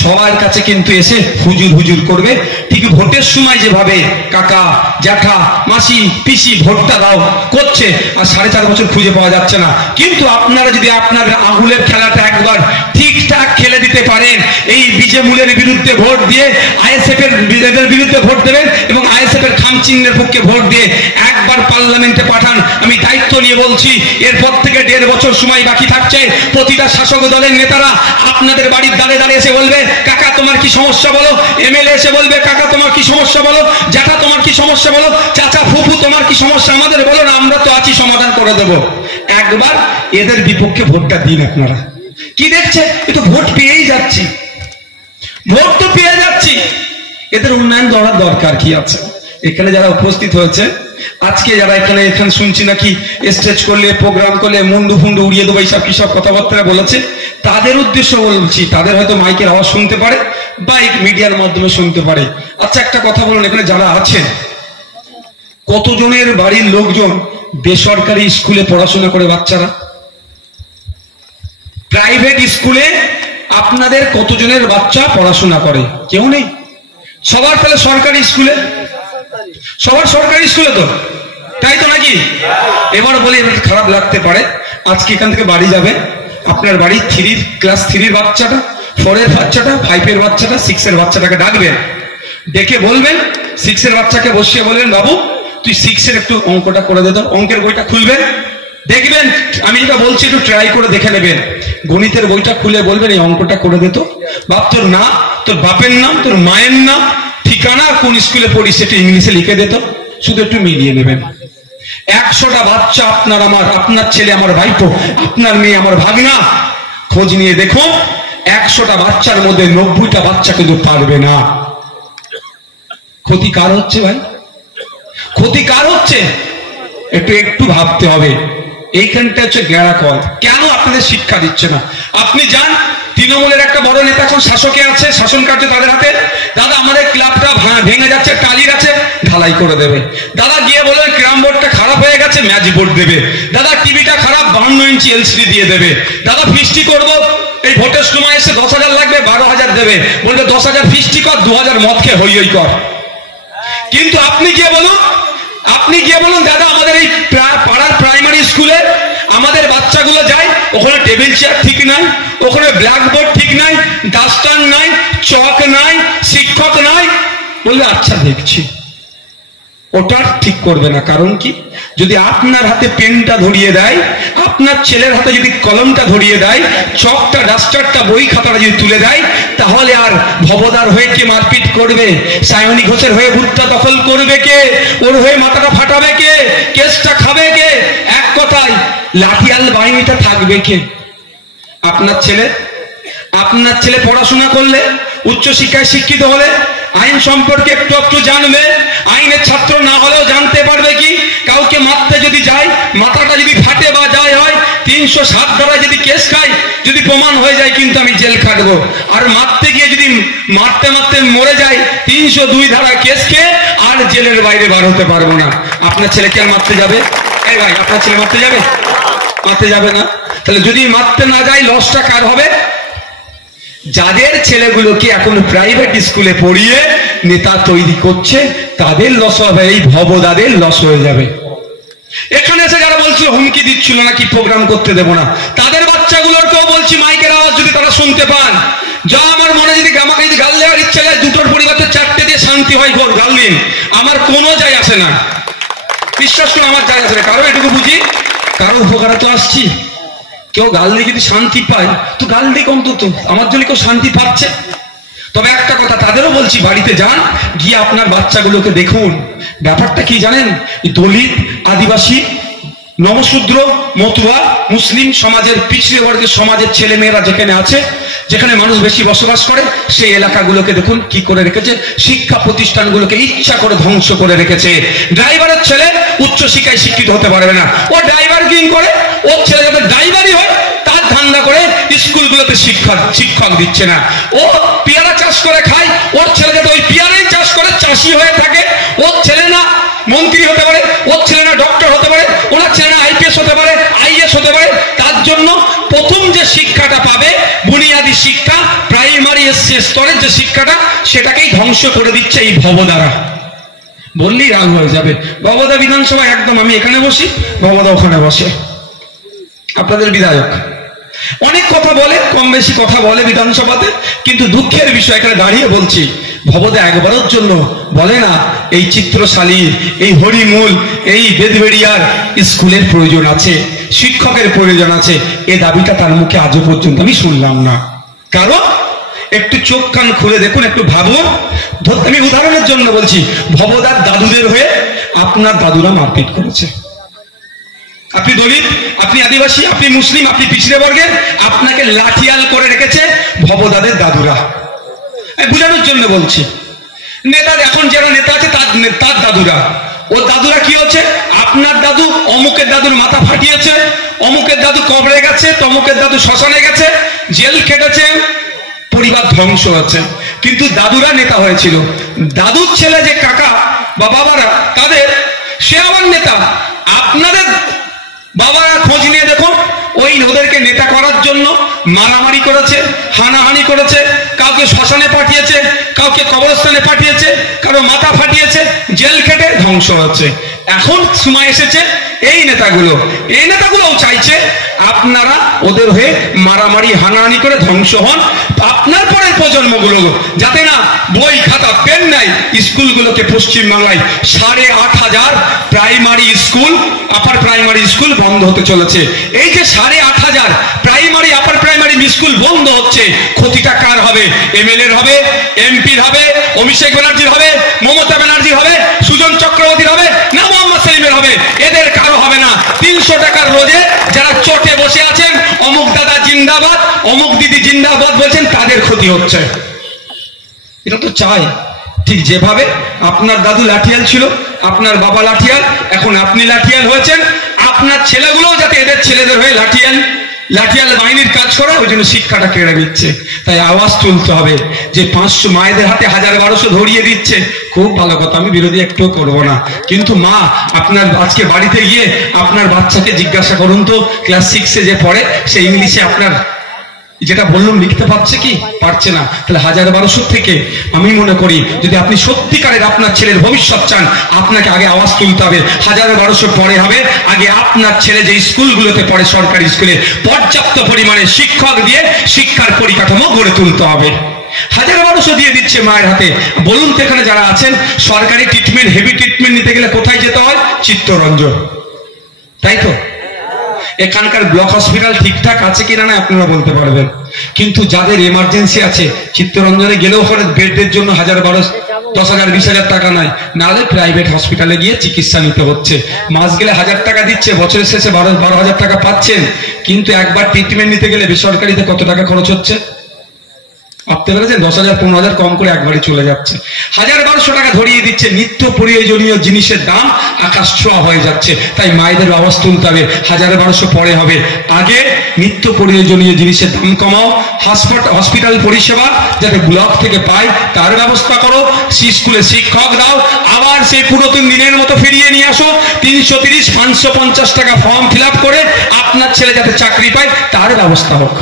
সবার কাছে কিন্তু এসে হুজুর হুজুর করবে। ঠিক ভোটের সময় যেভাবে কাকা জ্যাঠা মাসি পিসি ভোটটা দাও করছে, আর 4.5 বছর খুঁজে পাওয়া যাচ্ছে না। কিন্তু আপনারা যদি আপনাদের আঙুলের খেলাটা একবার ঠিকঠাক খেলে দিতে পারেন, এই বিজেমূলের বিরুদ্ধে ভোট দিয়ে আইএসএফ এর বিরুদ্ধে ভোট দেবেন এবং আইএসএফ এর খামচিহ্নের পক্ষে ভোট দিয়ে একবার পার্লামেন্টে পাঠান, আমি দায়িত্ব নিয়ে বলছি এরপর থেকে 1.5 বছর সময় বাকি থাকছে। প্রতিটা শাসক দলের নেতারা আপনাদের বাড়ির দ্বারে দাঁড়িয়ে এসে বলবে কাকা তোমার কি সমস্যা বলো, এমএলএ এসে বলবে কাকা তোমার কি সমস্যা বলো, জ্যাঠা তোমার কি সমস্যা বলো, চাচা ফুফু তোমার কি সমস্যা আমাদের বলো না, আমরা তো আছি সমাধান করে দেব। একবার এদের বিপক্ষে ভোটটা দিন। আপনারা কি দেখছে, এ তো ভোট পেয়েই যাচ্ছি, ভোট তো পেয়ে যাচ্ছি, এদের উন্নয়ন করার দরকার কি আছে? এখানে যারা উপস্থিত হয়েছে আজকে, যারা এখানে শুনছি নাকি স্টেজ করলে প্রোগ্রাম করলে মুন্ডু ফুন্ডু উড়িয়ে দেবো এইসব কি সব কথাবার্তা বলেছে, তাদের উদ্দেশ্য বলছি। তাদের হয়তো মাইকের আওয়াজ শুনতে পারে বা মিডিয়ার মাধ্যমে শুনতে পারে। আচ্ছা একটা কথা বলুন, এখানে যারা আছেন কতজনের বাড়ির লোকজন বেসরকারি স্কুলে পড়াশোনা করে? বাচ্চারা প্রাইভেট স্কুলে আপনাদের কতজনের বাচ্চা পড়াশোনা করে? কেউ নেই, সবার তাহলে সরকারি স্কুলে, সবার সরকারি স্কুলে তো, তাই তো নাকি? এবার বলি, এবার খারাপ লাগতে পারে, আজকে এখান থেকে বাড়ি যাবে, আপনার বাড়ি ক্লাস 3 বাচ্চাটা, 4 এর বাচ্চাটা, 5 এর বাচ্চাটা, 6 এর বাচ্চাটাকে ডাকবেন, ডেকে বলবেন, 6 এর বাচ্চাকে বসিয়ে বলবেন বাবু তুই 6 এর একটু অঙ্কটা করে দে তো। অঙ্কের বইটা খুলবেন, দেখবেন আমি যেটা বলছি একটু ট্রাই করে দেখে নেবেন। গণিতের বইটা খুলে বলবেন এই অঙ্কটা করে দে তো। বাপ তোর না, তোর বাপের নাম, তোর মায়ের নাম, ঠিকানা, কোন স্কুলে পড়িস সেটা ইংলিশে লিখে দে তো, শুধু একটু মিলিয়ে নেবেন। 100টা বাচ্চা আপনার আমার, আপনার ছেলে আমার ভাইপো, আপনার মেয়ে আমার ভাগনা, খোঁজ নিয়ে দেখুন 100টা বাচ্চার মধ্যে 90টা বাচ্চা কিন্তু পারবে না। ক্ষতি কার হচ্ছে ভাই? ক্ষতি কার হচ্ছে? একটু ভাবতে হবে। এইখানটা হচ্ছে গেঁড়া কল। কেন আপনাদের শিক্ষা দিচ্ছে না? আপনি যান, তৃণমূলের একটা বড় নেতা এখন শাসকে আছে, শাসন কার্য তাদের হাতে। দাদা আমাদের ক্লাবটা ভেঙে যাচ্ছে, টালির আছে, ঢালাই করে দেবে। দাদা গিয়ে বলেন ক্যারাম বোর্ডটা খারাপ হয়ে গেছে, ম্যাচ বোর্ড দেবে। দাদা টিভিটা খারাপ, 52 ইঞ্চি এলসিডি দিয়ে দেবে। দাদা ফিস্টি করবো, এই ভোটের সময় এসে 10,000 লাগবে, 12,000 দেবে, বলবে 10,000 ফিস্টি কর, 2,000 মদ খেয়ে হই হই কর। কিন্তু আপনি গিয়ে বলুন দাদা আমাদের এই পাড়ার প্রাইমারি স্কুলে আমাদের বাচ্চাগুলো যায়, ওখানে টেবিল চেয়ার ঠিক নাই, ওখানে ব্ল্যাকবোর্ড ঠিক নাই, ডাস্টার নাই, চক নাই, শিক্ষক নাই, বলবে আচ্ছা দেখছি। ওটা ঠিক করবে না। কারণ কি? যদি আপনার হাতে পেনটা ধরিয়ে দেয়, আপনার ছেলের হাতে যদি কলমটা ধরিয়ে দেয়, চকটা ডাস্টারটা বই খাতাটা যদি তুলে দেয়, তাহলে আর ভবদার হয়ে কে মারপিট করবে? সায়নী ঘোষের হয়ে ভুট্টা দখল করবে কে? ওর হয়ে মাথাটা ফাটাবে কে? কেসটা খাবে কে? এক কথায় লাঠিয়াল বাহিনীটা থাকবে কে? আপনার ছেলে পড়াশোনা করলে, উচ্চশিক্ষায় শিক্ষিত হলে, আইন সম্পর্কে একটু জানবে, আইনের ছাত্র না হলেও জানতে পারবে কি কাউকে মারতে যদি যায়, মাথাটা যদি ফাটে বা যায় হয়, 307 ধারায় যদি কেস খাই, যদি প্রমাণ হয়ে যায় কিন্তু আমি জেল খাটবো। আর মারতে গিয়ে যদি মারতে মরে যায়, 302 ধারায় কেস খেয়ে আর জেলের বাইরে বার হতে পারবো না। আপনার ছেলেকে আর মারতে যাবে? এই ভাই আপনার ছেলে মারতে যাবে? মারতে যাবে না। তাহলে যদি মারতে না যায় লসটা কার হবে? যাদের ছেলেগুলোকে এখন প্রাইভেট স্কুলে পড়িয়ে নেতা তৈরি করছে তাদের লস হবে, এই ভবদাদের লস হয়ে যাবে। এখানে এসে যারা বলছিল হুমকি দিচ্ছিল নাকি প্রোগ্রাম করতে দেবো না, তাদের বাচ্চাগুলোকেও বলছি মাইকের আওয়াজ যদি তারা শুনতে পান, যা আমার মনে যদি আমাকে যদি গাল দেওয়ার ইচ্ছা যায়, দুটোর পরিবর্তে 4টে দিয়ে শান্তি হয় গাল দিন, আমার কোনো যায় আসে না। বিশ্বাস করে আমার যায় আসে না। কারণ এটুকু বুঝি কারো উপকারে তো আসছি। কেউ গাল দিয়ে যদি শান্তি পায় তো গাল দিয়ে অন্তত আমার জন্য কেউ শান্তি পাচ্ছে। তবে একটা কথা তাদেরও বলছি, বাড়িতে যান, গিয়ে আপনার বাচ্চাগুলোকে দেখুন। ব্যাপারটা কি জানেন, দলিত, আদিবাসী, নমশূদ্র, মতুয়া, মুসলিম সমাজের, পিছিয়ে বর্গের সমাজের ছেলে মেয়েরা যেখানে আছে, যেখানে মানুষ বেশি বসবাস করে, সেই এলাকাগুলোকে দেখুন কি করে রেখেছে। শিক্ষা প্রতিষ্ঠানগুলোকে ইচ্ছা করে ধ্বংস করে রেখেছে। ড্রাইভারের ছেলে উচ্চ শিক্ষায় শিক্ষিত হতে পারবে না, ও ড্রাইভার কিং করে, ওর ছেলে যাতে ড্রাইভারই হয় তার ধান্দা করে স্কুলগুলোতে শিক্ষক দিচ্ছে না। ও পেয়ারা চাষ করে খায়, ওর ছেলে যাতে ওই পেয়ারাই চাষ করে চাষি হয়ে থাকে। ওর ছেলে না মন্ত্রী হতে পারে, ওর ছেলে না ডক্টর হতে পারে, ওনার ছেলে না আইপিএস হতে পারে, আইএস হতে পারে। তার জন্য প্রথম যে শিক্ষাটা পাবে, বুনিয়াদী শিক্ষা, প্রাইমারি স্তরের যে শিক্ষাটা, সেটাকেই ধ্বংস করে দিচ্ছে এই ভবদারা। বললেই রাগ হয়ে যাবে। ভবদা বিধানসভা একদম, আমি এখানে বসি, ভবদা ওখানে বসে। আপনাদের বিধায়ক অনেক কথা বলে, কম বেশি কথা বলে বিধানসভাতে, কিন্তু দুঃখের বিষয় এখানে দাঁড়িয়ে বলছি, ভবদা একবারের জন্য বলে না এই চিত্রশালী, এই হরিমূল, এই বেদবেড়িয়ার স্কুলের প্রয়োজন আছে, শিক্ষকের প্রয়োজন আছে, এ দাবিটা তার মুখে আজও পর্যন্ত আমি শুনলাম না। কারণ একটু চোখ কান খুলে দেখুন, একটু ভাবুন। আমি উদাহরণের জন্য বলছি, ভবদার দাদুদের হয়ে আপনার দাদুরা মারপিট করেছে। আপনি দলিত, আপনি আদিবাসী, আপনি মুসলিম, আপনি পিছিয়ে বর্গের, আপনাকে লাঠিয়াল করে রেখেছে ভবদাদের দাদুরা। বুঝানোর জন্য বলছি, নেতা এখন যারা নেতা আছে তার দাদুরা, ও দাদুরা কি হচ্ছে, আপনার দাদু অমুকের দাদুর মাথা ফাটিয়েছে, অমুকের দাদু কবরে গেছে, তমুকের দাদু শ্মশানে গেছে, জেল খেটেছে, পরিবার ধ্বংস হচ্ছে, কিন্তু দাদুরা নেতা হয়েছিল। দাদুর ছেলে যে কাকা বা বাবারা তাদের, সে আবার নেতা। আপনাদের বাবারা খোঁজ নিয়ে দেখুন, ওই ওদেরকে নেতা করার জন্য মারামারি করেছে, হানাহানি করেছে, কাউকে শ্মশানে পাঠিয়েছে, কাউকে কবরস্থানে পাঠিয়েছে, কারো মাথা ফাটিয়েছে, জেল খেটে ধ্বংস হচ্ছে। এখন সময় এসেছে এই নেতাগুলোও চাইছে আপনারা ওদের হয়ে মারামারি হানাহানি করে ধ্বংস হন, আপনার পরের প্রজন্মগুলো যাতে না বই খাতা পেন নাই। স্কুলগুলোকে পশ্চিমবাংলায় 8,500 primary school, upper primary school বন্ধ হতে চলেছে। এই যে 8,500 প্রাইমারি আপার প্রাইমারি স্কুল বন্ধ হচ্ছে, ক্ষতিটা কার হবে? এমএলএর হবে, এমপির হবে, অভিষেক ব্যানার্জির হবে, মমতা ব্যানার্জির হবে, সুজন চক্রবর্তীর হবে, না মোহাম্মদ সেলিমের হবে? এদের কারো হবে না। 300 টাকার রোজে যারা চটে বসে আছেন, অমুক দাদা জিন্দাবাদ, অমুক দিদি জিন্দাবাদ বলছেন, তাদের ক্ষতি হচ্ছে। এটা তো চাই। ঠিক যেভাবে আপনার দাদু লাঠিয়াল ছিল, আপনার বাবা লাঠিয়াল, এখন আপনি লাঠিয়াল হয়েছেন, আপনার ছেলেগুলোও যাতে এদের ছেলেদের হয়ে লাঠিয়াল বাহিনীর কাজ করে, ওই জন্য শিক্ষাটা কেড়ে নিচ্ছে। তাই আওয়াজ তুলতে হবে যে 500 মায়েদের হাতে 1000-1200 ধরিয়ে দিচ্ছে, খুব ভালো কথা, আমি বিরোধী একটুও করবো না। কিন্তু মা, আপনার আজকে বাড়িতে গিয়ে আপনার বাচ্চাকে জিজ্ঞাসা করুন তো, ক্লাস 6-এ যে পড়ে, সে ইংলিশে আপনার যেটা বললাম লিখতে পারছে কি? পারছে না। তাহলে 1000-1200 থেকে আমি মনে করি, যদি আপনি সত্যিকারের আপনার ছেলের ভবিষ্যৎ চান, আপনাকে আগে আওয়াজ তুলতে হবে। 1000-1200 পরে হবে, আগে আপনার ছেলে যে স্কুলগুলোতে পড়ে, সরকারি স্কুলে পর্যাপ্ত পরিমাণে শিক্ষক দিয়ে শিক্ষার পরিকাঠামো গড়ে তুলতে হবে। 1000-1200 দিয়ে দিচ্ছে মায়ের হাতে। বলুন তো, এখানে যারা আছেন, সরকারি ট্রিটমেন্ট, হেভি ট্রিটমেন্ট নিতে গেলে কোথায় যেতে হয়? চিত্তরঞ্জন, তাই তো? এখানকার ব্লক হসপিটাল ঠিকঠাক আছে কিনা না আপনারা বলতে পারবেন, কিন্তু যাদের এমার্জেন্সি আছে, চিত্তরঞ্জনে গেলেও পরে বেডের জন্য 1000-1200, 10,000, 20,000 টাকা নয়, নাহলে প্রাইভেট হসপিটালে গিয়ে চিকিৎসা নিতে হচ্ছে। মাস গেলে 1000 টাকা দিচ্ছে, বছরের শেষে 12,000 টাকা পাচ্ছেন, কিন্তু একবার ট্রিটমেন্ট নিতে গেলে বেসরকারিতে কত টাকা খরচ হচ্ছে ভাবতে পেরেছেন? 10,000, 15,000 কম করে একবারই চলে যাচ্ছে। 1000-1200 টাকা ধরিয়ে দিচ্ছে, নিত্য প্রয়োজনীয় জিনিসের দাম আকাশ ছোঁয়া হয়ে যাচ্ছে। তাই মায়েদের আওয়াজ তুলতে হবে, 1000-1200 পরে হবে, আগে নিত্য প্রয়োজনীয় জিনিসের দাম কমাও, হসপিটাল পরিষেবা যাতে ব্লক থেকে পায় তার ব্যবস্থা করো, স্কুলে শিক্ষক দাও, আবার সেই পুরাতন দিনের মতো ফিরিয়ে নিয়ে আসো। 330, 550 টাকা ফর্ম ফিল আপ করে আপনার ছেলে যাতে চাকরি পায় তার ব্যবস্থা হোক।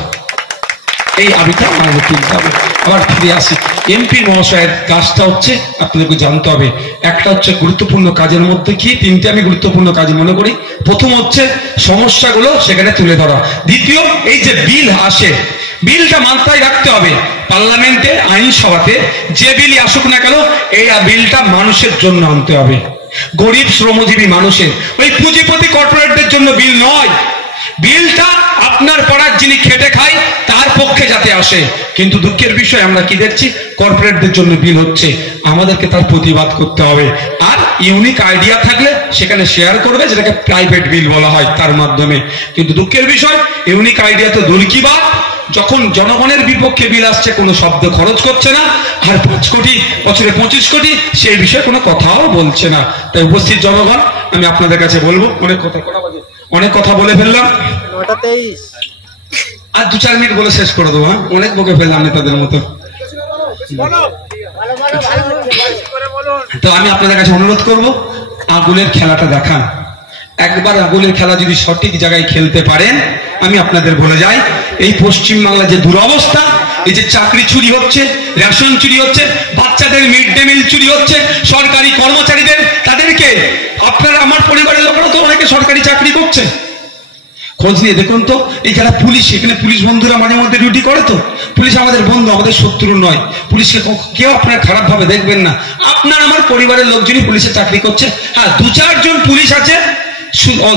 এই আবিটা আমাদের তুলতে হবে। আবার ফিরে আসি, এমপি মহাশয়ের কাজটা হচ্ছে আপনাদেরকে জানতে হবে। একটা হচ্ছে গুরুত্বপূর্ণ কাজের মধ্যে কি 3টে আমি গুরুত্বপূর্ণ কাজ মনে করি। প্রথম হচ্ছে সমস্যাগুলো সেখানে তুলে ধরা। দ্বিতীয়, এই যে বিল আসে, বিলটা মাথায় রাখতে হবে, পার্লামেন্টে, আইনসভাতে যে বিলই আসুক না কেন, এই বিলটা মানুষের জন্য আনতে হবে। গরিব শ্রমজীবী মানুষের, ওই পুঁজিপতি কর্পোরেটদের জন্য বিল নয়। বিলটা আপনার পাড়ার যিনি খেটে খায় তার পক্ষে যাতে আসে। কিন্তু দুঃখের বিষয় আমরা কি দেখছি, কর্পোরেটদের জন্য বিল হচ্ছে, আমাদেরকে তার প্রতিবাদ করতে হবে। আর ইউনিক আইডিয়া থাকলে সেখানে শেয়ার করবে, যেটাকে প্রাইভেট বিল বলা হয়, তার মাধ্যমে। কিন্তু দুঃখের বিষয়, ইউনিক আইডিয়া তো দূর কি বাত, যখন জনগণের বিপক্ষে বিল আসছে কোনো শব্দ খরচ করছে না, আর 5 কোটি বছরে 25 কোটি সেই বিষয়ে কোনো কথাও বলছে না। তাই উপস্থিত জনগণ, আমি আপনাদের কাছে বলবো, অনেক কথা বলে ফেললাম, 9:23 আর 2-4 মিনিট বলে শেষ করে দেবো। হ্যাঁ, অনেক বকে ফেললাম নেতাদের মতো। তো আমি আপনাদের কাছে অনুরোধ করব, আগুনের খেলাটা দেখান। একবার আগুনের খেলা যদি সঠিক জায়গায় খেলতে পারেন, আমি আপনাদের বলে যাই, এই পশ্চিম বাংলার যে দুরবস্থা, এই যে চাকরি চুরি হচ্ছে, রেশন চুরি হচ্ছে, বাচ্চাদের মিড ডে মিল চুরি হচ্ছে, সরকারি কর্মচারীদের, তাদেরকে আপনারা, আমার পরিবারের লোকেরা তো অনেকে সরকারি চাকরি করছে, খোঁজ নিয়ে দেখুন তো। এই যারা পুলিশ, এখানে পুলিশ বন্ধুরা মাঝে মধ্যে ডিউটি করে, তো পুলিশ আমাদের বন্ধু, আমাদের শত্রু নয়। পুলিশকে কেউ আপনার খারাপ ভাবে দেখবেন না, আপনার আমার পরিবারের লোকজনই পুলিশে চাকরি করছে। হ্যাঁ, 2-4 জন পুলিশ আছে,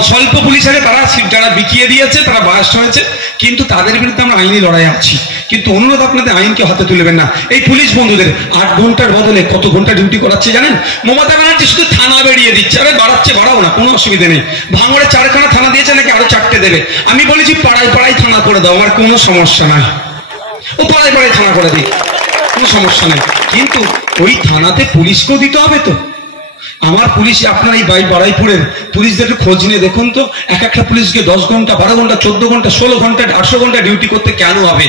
স্বল্প পুলিশ আছে, তারা যারা বিকিয়ে দিয়েছে, তারা বয়স হয়েছে, কিন্তু তাদের বিরুদ্ধে আমরা আইনি লড়াই আছি। কিন্তু অনুরোধ, আপনাদের আইনকে হাতে তুলবেন না। এই পুলিশ বন্ধুদের 8 ঘন্টার বদলে কত ঘন্টা ডিউটি করাচ্ছে জানেন? মমতা ব্যানার্জি শুধু থানা বেরিয়ে দিচ্ছে, আরে বাড়াচ্ছে, বাড়াও না, কোনো অসুবিধা নেই। ভাঙড়ে 4খানা থানা দিয়েছে, নাকি আরো 4টে দেবে। আমি বলেছি পাড়ায় পাড়ায় থানা করে দাও, আমার কোনো সমস্যা নাই, ও পাড়ায় পাড়ায় থানা করে দিই, কোনো সমস্যা নেই। কিন্তু ওই থানাতে পুলিশকেও দিতে হবে তো। আমার পুলিশ, আপনার এই বারাইপুরের পুলিশদের খোঁজ নিয়ে দেখুন তো, একটা পুলিশকে 10 ঘন্টা, 12 ঘন্টা, 14 ঘন্টা, 16 ঘন্টা, 800 ঘন্টা ডিউটি করতে কেন হবে?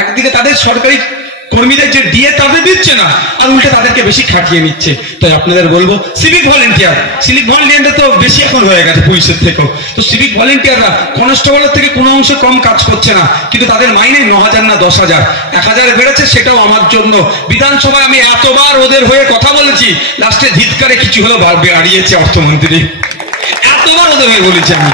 একদিকে তাদের সরকারি কর্মীদের যে দিয়ে তাদের দিচ্ছে না, আর উল্টে তাদেরকে বেশি খাটিয়ে নিচ্ছে। তাই আপনাদের বলবো, সিভিক ভলেন্টিয়ার তো বেশি এখন হয়ে গেছে পুলিশের থেকেও। তো সিভিক ভলেন্টিয়াররা কনস্টেবলের থেকে কোনো অংশে কম কাজ করছে না, কিন্তু তাদের মাইনে 9,000 না 10,000, 1,000 বেড়েছে, সেটাও আমার জন্য। বিধানসভায় আমি এতবার ওদের হয়ে কথা বলেছি, লাস্টে ধিৎকারে কিছু হলো বাড়িয়েছে অর্থমন্ত্রী, এতবার ওদের হয়ে বলেছি আমি।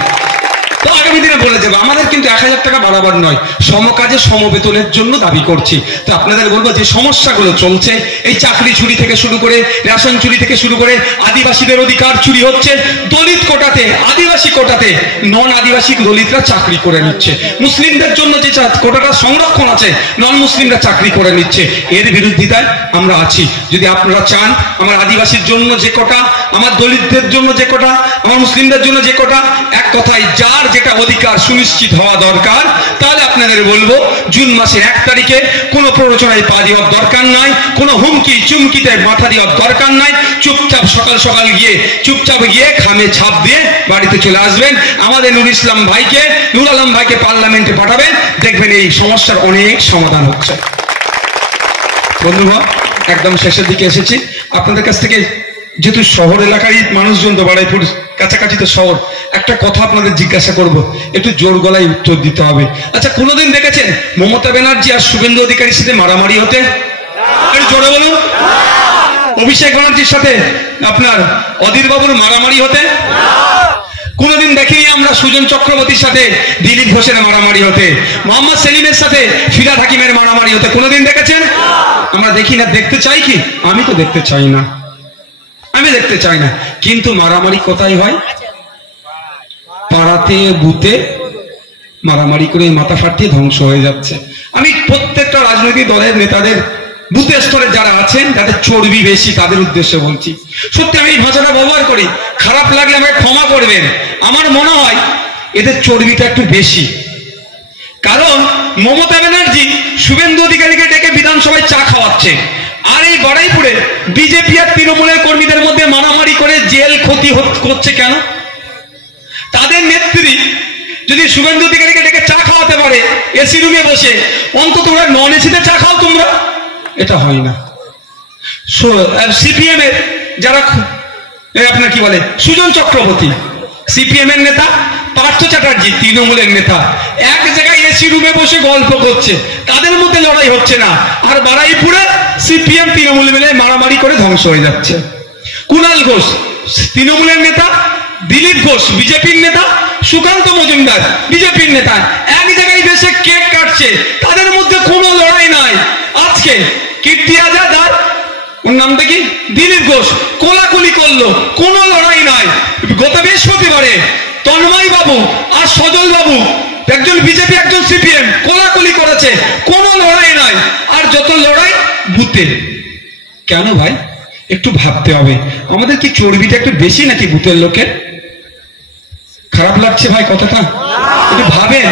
তো আগামী দিনে বলে যাবো, আমাদের কিন্তু 1,000 টাকা বাড়াবার নয়, সমকাজে সমবেতনের জন্য দাবি করছি। তো আপনাদের বলবো, যে সমস্যাগুলো চলছে, এই চাকরি চুরি থেকে শুরু করে, রেশন চুরি থেকে শুরু করে, আদিবাসীদের অধিকার চুরি হচ্ছে, দলিত কোটাতে, আদিবাসী কোটাতে নন আদিবাসী দলিতরা চাকরি করে নিচ্ছে, মুসলিমদের জন্য যে কোটাটা সংরক্ষণ আছে, নন মুসলিমরা চাকরি করে নিচ্ছে। এর বিরোধিতায় আমরা আছি। যদি আপনারা চান আমার আদিবাসীর জন্য যে কোটা, আমার দলিতদের জন্য যে কোটা, আমার মুসলিমদের জন্য যে কোটা, এক কথায় যার যেটা অধিকার সুনিশ্চিত হওয়া দরকার, তাহলে আপনাদের বলবো, জুন মাসের 1 তারিখে কোনো প্ররোচনায় পা দেওয়ার দরকার নাই, কোনো হুমকি চুমকিতে মাথা দেওয়ার দরকার নাই। চুপচাপ সকাল সকাল গিয়ে খামে ছাপ দিয়ে বাড়িতে চলে আসবেন। আমাদের নুর আলম ভাইকে পার্লামেন্টে পাঠাবেন, দেখবেন এই সমস্যার অনেক সমাধান হচ্ছে। বন্ধুগণ, একদম শেষের দিকে এসেছি। আপনাদের কাছ থেকে, যেহেতু শহর এলাকারই মানুষজন, তো বারুইপুর কাছাকাছি তো শহর, একটা কথা আপনাদের জিজ্ঞাসা করব, একটু জোর গলায় উত্তর দিতে হবে। আচ্ছা, কোনোদিন দেখেছেন মমতা ব্যানার্জি আর শুভেন্দু অধিকারীর সাথে মারামারি হতে? জোরে বলুন। অভিষেক ব্যানার্জির সাথে আপনার অধীর বাবুর মারামারি হতে? কোনোদিন দেখিনি আমরা সুজন চক্রবর্তীর সাথে দিলীপ ঘোষের মারামারি হতে, মোহাম্মদ সেলিমের সাথে ফিরহাদ হাকিমের মারামারি হতে কোনোদিন দেখেছেন? আমরা দেখি না। দেখতে চাই কি? আমি তো দেখতে চাই না, আমি দেখতে চাই না। কিন্তু মারামারি কোথায় হয়? পাড়াতে বুথে মারামারি করে মাথা ফাটিয়ে ধ্বংস হয়ে যাচ্ছে। আমি প্রত্যেকটা রাজনৈতিক দলের নেতাদের, বুথের স্তরে যারা আছেন, যাদের চর্বি বেশি, তাদের উদ্দেশ্যে বলছি, সত্যি আমি এই ভাষাটা ব্যবহার করি, খারাপ লাগলে আমাকে ক্ষমা করবেন। আমার মনে হয় এদের চর্বিটা একটু বেশি। কারণ মমতা ব্যানার্জি শুভেন্দু অধিকারীকে ডেকে বিধানসভায় চা খাওয়াচ্ছে, আর এই বারুইপুরে বিজেপি আর তৃণমূলের কর্মীদের মধ্যে মারামারি করে জেল ক্ষতি করছে কেন? তাদের নেত্রী যদি শুভেন্দু অধিকারীকে ডেকে চা খাওয়াতে পারে এসি রুমে বসে, অন্তত তোমরা নন এসিতে চা খাও তোমরা, এটা হয় না। সিপিএম এর যারা, আপনার কি বলে, সুজন চক্রবর্তী সিপিএম এর নেতা, পার্থ চ্যাটার্জি তৃণমূলের নেতা, এক জায়গায় এসি রুমে বসে গল্প করছে, তাদের মধ্যে লড়াই হচ্ছে না। আর বারুইপুরে সিপিএম তৃণমূল মিলে মারামারি করে ধ্বংস হয়ে যাচ্ছে। কুণাল ঘোষ তৃণমূলের নেতা, দিলীপ ঘোষ বিজেপির নেতা, সুকান্ত মজুমদার বিজেপির নেতা, এক জায়গায় বেশে কেক কাটছে, তাদের মধ্যে কোনো লড়াই নাই। আজকে কীর্তি আজাদ আর ওর নামটা কি, দিলীপ ঘোষ, কোলাকুলি করলো, কোনো লড়াই নাই। গত বৃহস্পতিবারে তন্ময় বাবু আর সজল বাবু, একজন বিজেপি একজন সিপিএম, কোলাকুলি করেছে, কোনো লড়াই নাই। আর যত লড়াই বুথে। কেন ভাই? একটু ভাবতে হবে, আমাদের কি চর্বিটা একটু বেশি নাকি বুথের লোকের? খারাপ লাগছে ভাই কথাটা? একটু ভাবেন,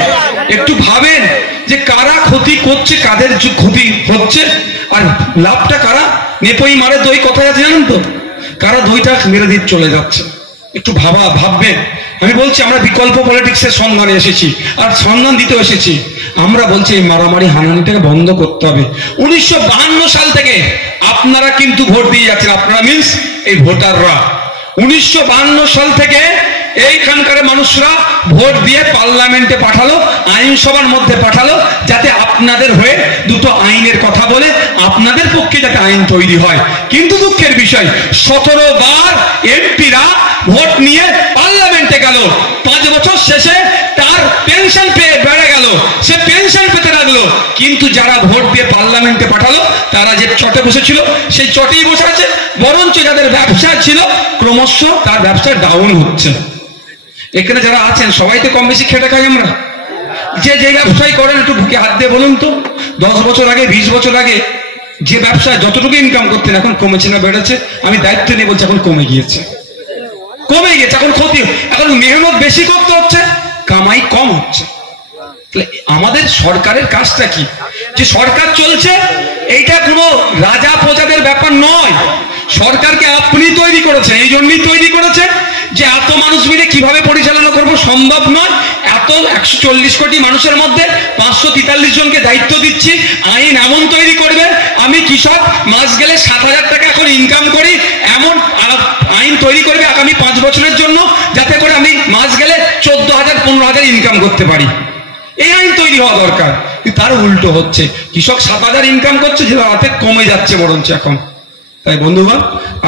একটু ভাবেন যে কারা ক্ষতি করছে, কাদের ক্ষতি হচ্ছে, আর লাভটা কারা? নেপই মারে দই কথায় আছে জানেন তো, কারা দইটা মেরে দিয়ে চলে যাচ্ছে। একটু ভাববেন। আমি বলছি আমরা বিকল্প পলিটিক্সের সন্ধানে এসেছি, আর সন্ধান দিতে এসেছি। আমরা বলছি এই মারামারি হানানিটাকে বন্ধ করতে হবে। 1952 সাল থেকে আপনারা কিন্তু ভোট দিয়ে যাচ্ছেন, আপনারা মিন্স এই ভোটাররা। 1952 সাল থেকে এইখানকার মানুষরা ভোট দিয়ে পার্লামেন্টে পাঠালো, আইনসভার মধ্যে পাঠালো, যাতে আপনাদের হয়ে দুটো আইনের কথা বলে আপনাদের পক্ষে যাতে আইন তৈরি হয়। কিন্তু দুঃখের বিষয় 17 বার এমপিরা ভোট নিয়ে পার্লামেন্টে গেল, 5 বছর শেষে তার পেনশন পেয়ে বেড়ে গেল, সে পেনশন পেতে লাগলো। কিন্তু যারা ভোট দিয়ে পার্লামেন্টে পাঠালো তারা যে চটে বসেছিল সেই চটেই বসে আছে, বরঞ্চ যাদের ব্যবসা ছিল ক্রমশ তার ব্যবসা ডাউন হচ্ছে। এখানে যারা আছেন সবাই তো কম বেশি খেটে খাই আমরা। যে ব্যবসায় করেন একটু বুকে হাত দিয়ে বলুন তো, 10 বছর আগে 20 বছর আগে যে ব্যবসায় যতটুকু ইনকাম করতেন এখন কমেছে না বেড়েছে? আমি দায়িত্ব নিয়ে বলছি এখন কমে গিয়েছে, এখন ক্ষতি, এখন মেহনত বেশি করতে হচ্ছে, কামাই কম হচ্ছে। আমাদের সরকারের কাজটা কি? যে সরকার চলছে এইটা কোনো রাজা প্রজাদের ব্যাপার নয়। সরকারকে আপনি তৈরি করেছেন, এই জন্যই তৈরি করেছেন যে এত মানুষ মিলে কিভাবে পরিচালনা করব সম্ভব নয়। এত 140 কোটি মানুষের মধ্যে 543 জনকে দায়িত্ব দিচ্ছি, আইন এমন তৈরি করবে আমি কৃষক মাস গেলে 7,000 টাকা এখন ইনকাম করি, এমন আইন তৈরি করবে আগামী 5 বছরের জন্য, যাতে করে আমি মাস গেলে 14,000 15,000 ইনকাম করতে পারি। এই আইন তৈরি হওয়া দরকার। তার উল্টো হচ্ছে, কৃষক 7,000 ইনকাম করছে, যেটা রাতে কমে যাচ্ছে বরঞ্চ এখন। তাই বন্ধুগণ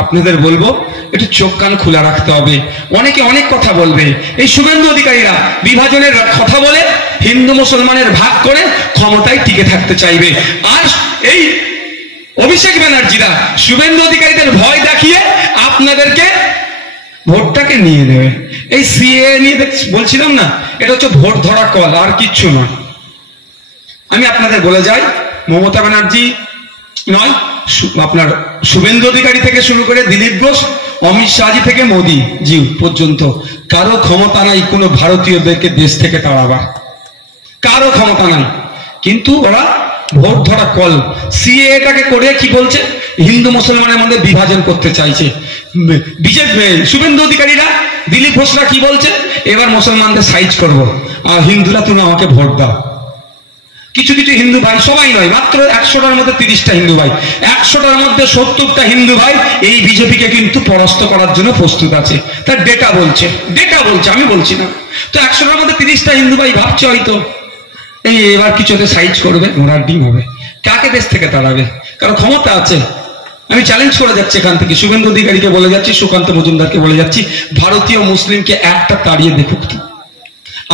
আপনাদের বলবো একটু চোখ কান খোলা রাখতে হবে। অনেকে অনেক কথা বলবে, এই শুভেন্দু অধিকারীরা বিভাজনের কথা বলে হিন্দু মুসলমানের ভাগ করে ক্ষমতায় টিকে থাকতে চাইবে, আর এই অভিষেক ব্যানার্জিরা শুভেন্দু অধিকারীদের ভয় দেখিয়ে আপনাদেরকে ভোটটাকে নিয়ে নেবে। এই সিএ নিয়ে বলছিলাম না, এটা হচ্ছে ভোট ধরা কল, আর কিচ্ছু নয়। আমি আপনাদের বলে যাই, মমতা ব্যানার্জি নয়, আপনার শুভেন্দু অধিকারী থেকে শুরু করে দিলীপ ঘোষ, অমিত শাহজি থেকে মোদী জি পর্যন্ত কারো ক্ষমতা নাই কোনো ভারতীয়দেরকে দেশ থেকে তাড়াবার, কারো ক্ষমতা নাই। কিন্তু ওরা ভোট ধরা কল সিএটাকে করে কি বলছে, হিন্দু মুসলমানের মধ্যে বিভাজন করতে চাইছে। বিজেপি শুভেন্দু অধিকারীরা দিলীপ ঘোষরা কি বলছে, এবার মুসলমানদের সাইজ করব, আর হিন্দুরা তুমি আমাকে ভোট দাও। কিছু কিছু হিন্দু ভাই, সবাই নয়, মাত্র 100টার মধ্যে 30টা হিন্দু ভাই, 100টার মধ্যে 70টা হিন্দু ভাই এই বিজেপিকে কিন্তু পরাস্ত করার জন্য প্রস্তুত আছে। তার ডেটা বলছে, আমি বলছি না। তো 100টার মধ্যে 30টা হিন্দু ভাই ভাবছে হয়তো এই এবার কিছুতে সাইজ করবে, ঘোড়ার ডিম হবে। কাকে দেশ থেকে তাড়াবে? কারণ ক্ষমতা আছে। আমি চ্যালেঞ্জ করে যাচ্ছি এখান থেকে, শুভেন্দু অধিকারীকে বলে যাচ্ছি, সুকান্ত মজুমদারকে বলে যাচ্ছি, ভারতীয় মুসলিমকে একটা তাড়িয়ে দেখুক।